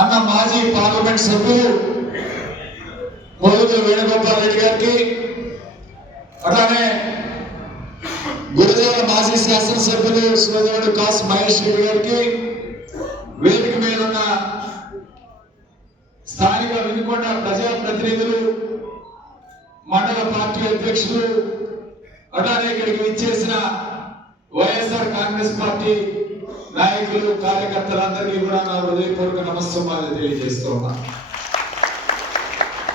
అన్న మాజీ పార్లమెంట్ సభ్యులు మోదుగుల వేణుగోపాల్ రెడ్డి గారికి, అట్లానే గురజాల మాజీ శాసనసభ్యులు సోదరుడు కాసు మహేష్ రెడ్డి గారికి, వేదిక మీద ఉన్న స్థానిక వినుకొండ ప్రజా ప్రతినిధులు, మండల పార్టీ అధ్యక్షులు, అట్లానే ఇక్కడికి విచ్చేసిన వైఎస్ఆర్ కాంగ్రెస్ పార్టీ నాయకులు, కార్యకర్తలందరికీ కూడా నా హృదయపూర్వక నమస్కారాలు తెలియజేస్తూ ఉన్నా.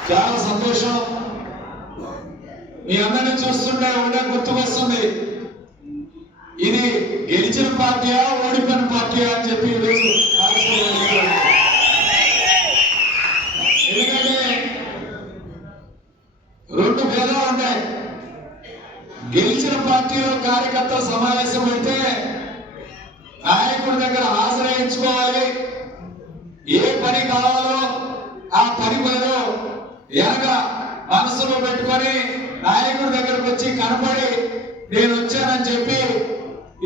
చాలా సంతోషం. మీ అందరిని చూస్తుంటే ఒకటే గుర్తుకొస్తుంది, ఇది గెలిచిన పార్టీయా ఓడిపోయిన పార్టీయా అని చెప్పి ఈరోజు ఎందుకంటే రెండు భేదాలు ఉంటాయి. గెలిచిన పార్టీలో కార్యకర్తల సమావేశం అయితే నాయకుడి దగ్గర ఆశ్రయించుకోవాలి, ఏ పని కావాలో ఆ పని పనిలో వెనక మనసులో పెట్టుకొని నాయకుడి దగ్గరకు వచ్చి కనపడి నేను వచ్చానని చెప్పి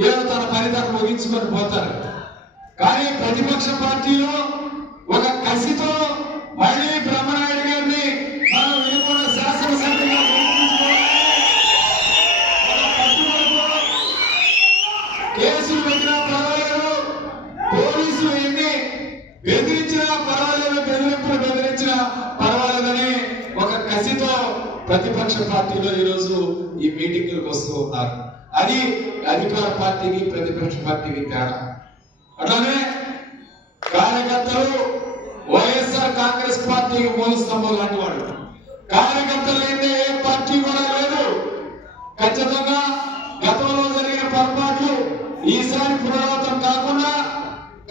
ఏదో తన పని తను ముగించుకొని పోతారు. కానీ ప్రతిపక్ష పార్టీలో ఒక కసితో మళ్ళీ బ్రహ్మనాయుడు గారిని మనం వినుకొండ శాసనసభ్యులుగా కేసులు పెట్టినా పర్వాలేదు, పోలీసులు ఎన్ని బెదిరించినా పర్వాలేదు, బెదిరింపులు బెదిరించినా పర్వాలేదని ఒక కసితో ప్రతిపక్ష పార్టీలో ఈరోజు ఈ మీటింగ్లకు వస్తూ ఉన్నారు. అది అధికార పార్టీకి ప్రతిపక్ష పార్టీకి తేడా. అట్లానే కార్యకర్తలు వైఎస్ఆర్ కాంగ్రెస్ పార్టీకి మూల స్తంభం లాంటి వాడు. కార్యకర్తలు ఏంటంటే ఏ పార్టీ కూడా లేదు. ఖచ్చితంగా గతంలో జరిగిన పొరపాట్లు ఈసారి పునరావృతం కాకుండా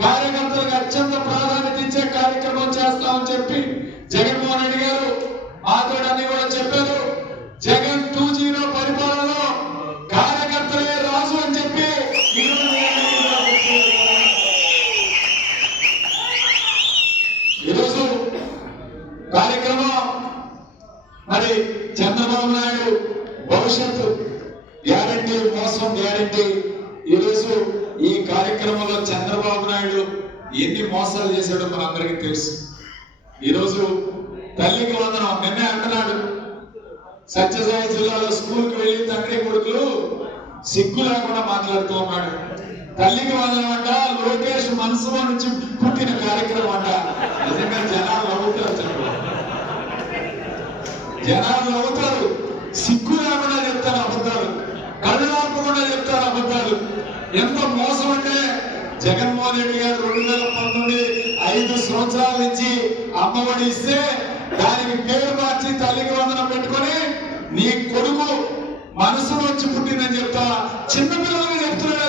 కార్యకర్తలకు అత్యంత ప్రాధాన్యత ఇచ్చే కార్యక్రమం చేస్తామని చెప్పి జగన్మోహన్ రెడ్డి గారు మాతో అన్ని కూడా చెప్పారు. జగన్ 2.0 పరిపాలనలో కార్యకర్తలే రాజు అని చెప్పి ఈరోజు కార్యక్రమం మరి చంద్రబాబు నాయుడు భవిష్యత్తు గ్యారంటీ, మోసం గ్యారంటీ. ఈరోజు ఈ కార్యక్రమంలో చంద్రబాబు నాయుడు ఎన్ని మోసాలు చేశాడో మనందరికీ తెలుసు. ఈరోజు తల్లికి వందనం నిన్నే అంటున్నాడు, సత్యసాయి జిల్లాలో స్కూల్కి వెళ్ళి తండ్రి కొడుకులు సిగ్గు లేకుండా మాట్లాడుతూ ఉన్నాడు. తల్లికి వందనం అంట లోకేష్ మనసులో నుంచి పుట్టిన కార్యక్రమం అంట. నిజంగా జనాలు నవ్వుతారు, జనాలు నవ్వుతారు. సిగ్గు లేకుండా చెప్తారు అబద్ధాలు, కళ్ళు ఆపకుండా చెప్తారు అబద్ధాలు. ఎంత మోసం అంటే జగన్మోహన్ రెడ్డి గారు 2019 5 సంవత్సరాల నుంచి అమ్మఒడి ఇస్తే దానికి పేరు మార్చి తల్లికి వందనం పెట్టుకొని నీ కొడుకు మనసు వచ్చి పుట్టిందని చెప్తా చిన్నపిల్లలుగా చెప్తున్నాడు.